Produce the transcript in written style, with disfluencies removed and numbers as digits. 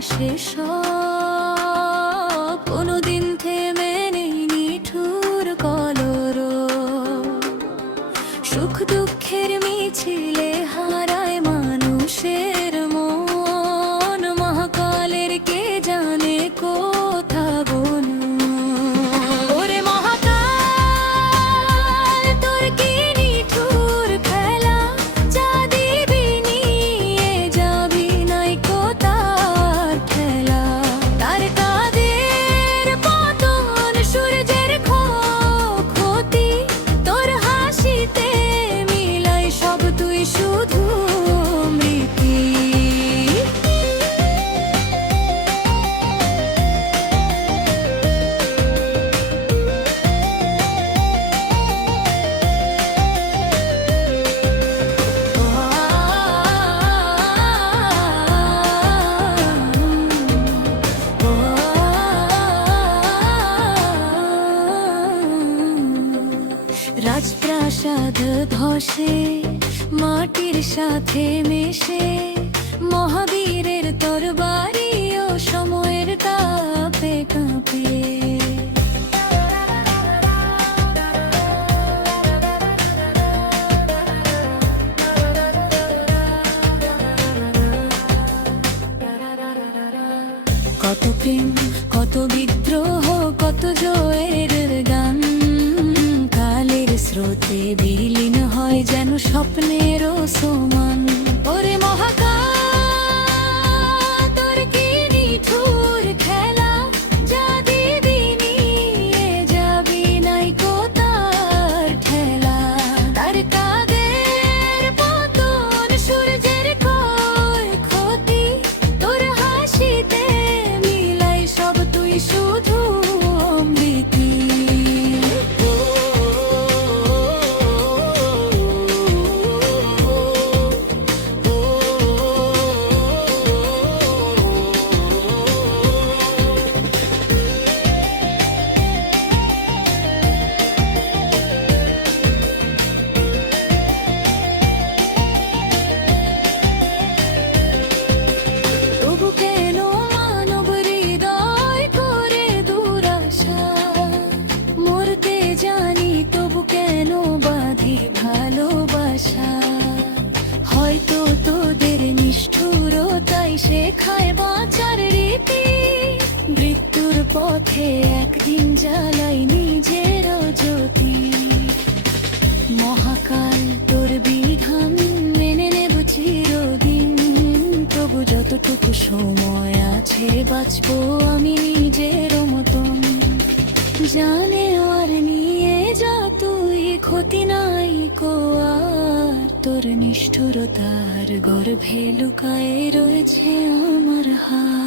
আসে সব, কোনোদিন থেমে নেই নিঠুর কলরব। সুখ দুঃখের মিছিলে হারায় মানুষের মন, মহাকালের কে জানে কোথা বন। ওরে মহাকাল, তোর কি নিঠুর খেলা, যা দিবি নিয়ে যাবি নাই কোতার খেলা। তার কাদের পতন, সূর্যের ক্ষতি, তোর হাসিতে মিলাই সব তুই শুধু মৃত্যু। রাজপ্রাসাদ ধসে মাটির সাথে মেশে, মহাবীরের তরবারিও সময়ের তাপে কাঁপে। কত প্রেম, কত বিদ্রোহ, কত জয়ের গান, কালের স্রোতে বিলীন হয় যেন স্বপ্নেরও সমান। ওরে মহাকাল, তোর কি নিঠুর খেলা, যা দিবি নিয়ে যাবি নাই কোতার ঠেলা। তার কাদের পতন, সূর্যের ক্ষতি, তোর হাসিতে মিলাই সব তুই শুধু অমৃতি। তবু কেন মানব হৃদয় করে দুরাশা, মরতে জানি তবু কেন বাঁধি ভালোবাসা। হয়তো তোদের নিষ্ঠুরতাই শেখায় বাঁচার রীতি, মৃত্যুর পথে একদিন জ্বালাই নিজের জ্যোতি। মহাকাল, তোর বিধান মেনে নেব চিরদিন, তবু যতটুকু সময় আছে বাঁচবো আমি নিজের মতন। জানে আর নিয়ে যা তুই, ক্ষতি নাই কো আর, তোর নিষ্ঠুরতার গর্ভে লুকায়ে রয়েছে আমার হাত।